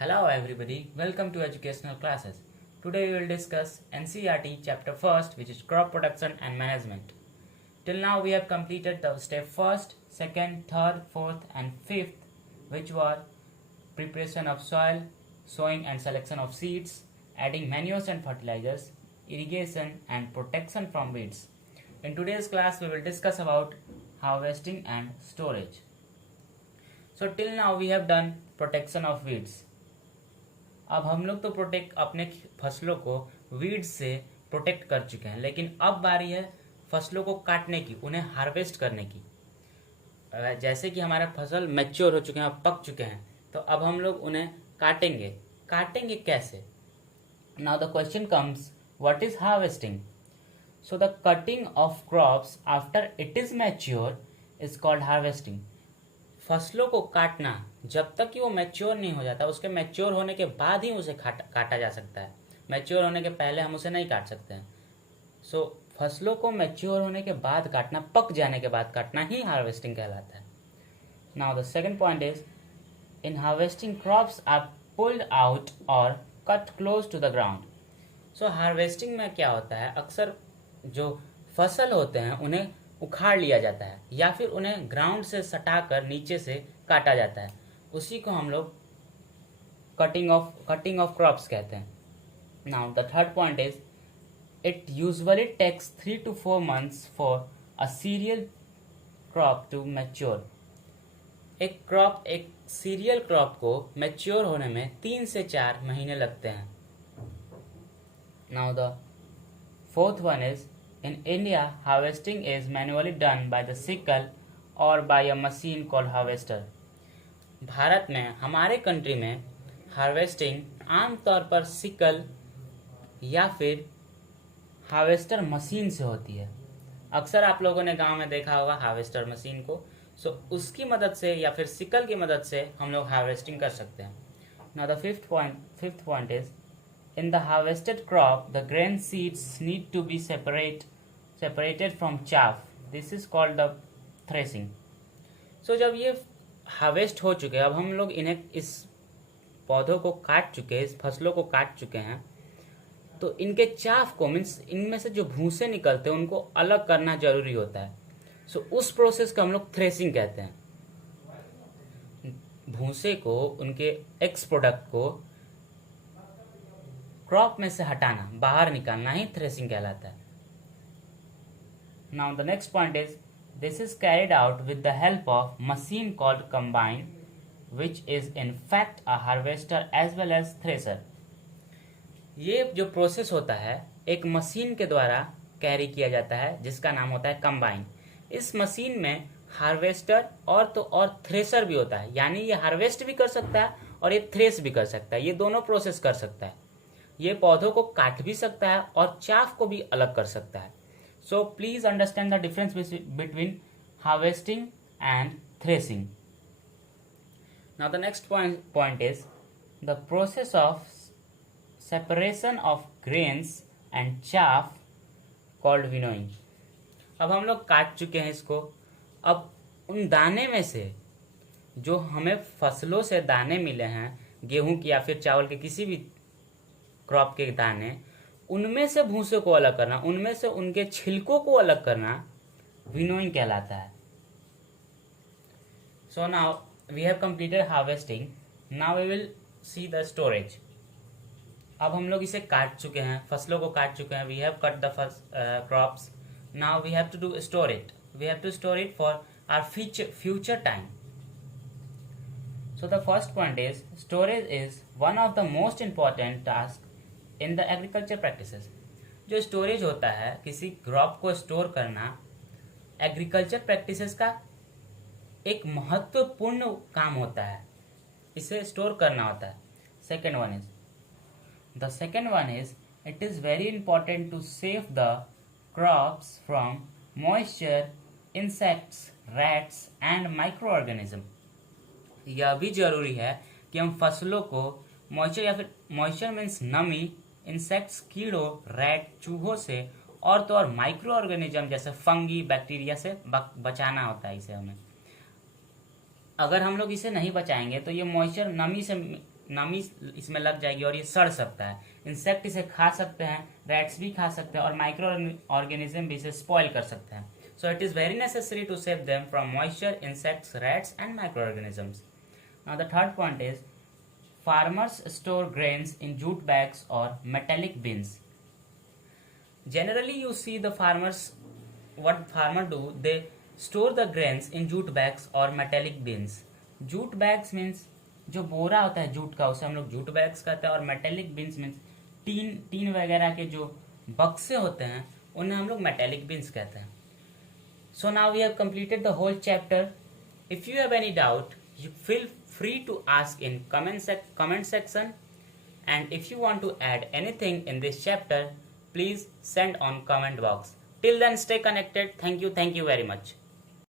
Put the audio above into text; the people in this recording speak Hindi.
Hello everybody, welcome to educational classes. Today we will discuss NCERT chapter 1st, which is crop production and management. Till now we have completed the step 1st, 2nd, 3rd, 4th and 5th, which were preparation of soil, sowing and selection of seeds, adding manures and fertilizers, irrigation and protection from weeds. In today's class we will discuss about harvesting and storage. So till now we have done protection of weeds. अब हम लोग तो प्रोटेक्ट अपने फसलों को वीड से प्रोटेक्ट कर चुके हैं, लेकिन अब बारी है फसलों को काटने की, उन्हें हार्वेस्ट करने की। जैसे कि हमारा फसल मैच्योर हो चुके हैं, पक चुके हैं, तो अब हम लोग उन्हें काटेंगे कैसे? Now the question comes, what is harvesting? So the cutting of crops after it is mature is called harvesting. फसलों को काटना जब तक कि वो मैच्योर नहीं हो जाता, उसके मैच्योर होने के बाद ही उसे काटा जा सकता है। मैच्योर होने के पहले हम उसे नहीं काट सकते हैं। सो फसलों को मैच्योर होने के बाद काटना, पक जाने के बाद काटना ही हार्वेस्टिंग कहलाता है। Now the second point is, in harvesting crops are pulled out और cut close to the ground. So harvesting में क्या होता है, अक्सर जो फसल होते हैं उन्हें उखाड़ लिया जाता है या फिर उन्हें ग्राउंड से सटाकर नीचे से काटा जाता है। उसी को हम लोग कटिंग ऑफ क्रॉप्स कहते हैं। Now the third point is, it usually takes 3 to 4 months for a cereal crop to mature. एक सीरियल क्रॉप को मैच्योर होने में 3 से 4 महीने लगते हैं। Now the fourth one is, in India, harvesting is manually done by the sickle or by a machine called harvester. Bharat में, हमारे कंट्री में हार्वेस्टिंग आमतौर पर सिकल या फिर हार्वेस्टर मशीन से होती है। अक्सर आप लोगों ने गांव में देखा होगा हार्वेस्टर मशीन को। सो उसकी मदद से या फिर सिकल की मदद से हम लोग हार्वेस्टिंग कर सकते हैं। Now the fifth point is, in the harvested crop, the grain seeds need to be separated from chaff. This is called the threshing. So जब ये हार्वेस्ट हो चुके हैं, अब हम लोग इन्हें, इस पौधों को काट चुके हैं, इस फसलों को काट चुके हैं, तो इनके चाफ को, मीन्स इनमें से जो भूसे निकलते हैं उनको अलग करना जरूरी होता है। सो उस प्रोसेस को हम लोग थ्रेसिंग कहते हैं। भूसे को, उनके एक्स प्रोडक्ट को क्रॉप में से हटाना, बाहर निकालना ही थ्रेसिंग कहलाता है। Now the next point is, this is carried out with the help of machine called combine, which is in fact a harvester as well as thresher. ये जो प्रोसेस होता है एक मशीन के द्वारा कैरी किया जाता है, जिसका नाम होता है कंबाइन। इस मशीन में हार्वेस्टर और थ्रेसर भी होता है, यानी ये हार्वेस्ट भी कर सकता है और ये थ्रेस भी कर सकता है। ये दोनों प्रोसेस कर सकता है। ये पौधों को काट भी सकता है और चाफ को भी अलग कर सकता है। So please understand the difference between harvesting and threshing. Now the next point is the process of separation of grains and chaff called winnowing. अब हम लोग काट चुके हैं इसको। अब उन दाने में से जो हमें फसलों से दाने मिले हैं, गेहूं की या फिर चावल के किसी भी क्रॉप के दाने, उनमें से भूसे को अलग करना, उनमें से उनके छिलकों को अलग करना विनोइंग कहलाता है। So now we have completed harvesting. Now we will see the storage. अब हम लोग इसे काट चुके हैं, फसलों को काट चुके हैं। We have cut the crops. Now we have to do store it. We have to store it for our future time. So the first point is, storage is one of the most important tasks in the agriculture practices. जो स्टोरेज होता है, किसी क्रॉप को स्टोर करना, एग्रीकल्चर प्रैक्टिसेस का एक महत्वपूर्ण काम होता है। इसे स्टोर करना होता है। Second one is it is very important to save the crops from moisture, insects, rats and micro organism. यह भी जरूरी है कि हम फसलों को मॉइस्चर या फिर मॉइस्चर मीन्स नमी, इंसेक्ट्स, कीड़ों, रैट, चूहों से और तो और माइक्रो ऑर्गेनिज्म जैसे फंगी, बैक्टीरिया से बचाना होता है इसे हमें। अगर हम लोग इसे नहीं बचाएंगे तो ये मॉइस्चर, नमी से नमी इसमें लग जाएगी और ये सड़ सकता है। इंसेक्ट इसे खा सकते हैं, रैट्स भी खा सकते हैं और माइक्रो ऑर्गेनिज्म भी इसे स्पॉइल कर सकते हैं। So it is very necessary to save them from moisture, insects, rats and micro organisms. Now the third point is farmers store grains in jute bags or metallic bins. Generally you see the farmers, what farmer do, they store the grains in jute bags or metallic bins. Jute bags means जो बोरा होता है जूट का, उसे हम लोग जूट बैग्स कहते हैं, और मेटेलिक बिन्स मीन्स टीन वगैरह के जो बक्से होते हैं उन्हें हम लोग मेटेलिक बिन्स कहते हैं। So now we have completed the whole chapter. If you have any doubt you feel free to ask in comment section, and if you want to add anything in this chapter, please send on comment box. Till then, stay connected. Thank you very much.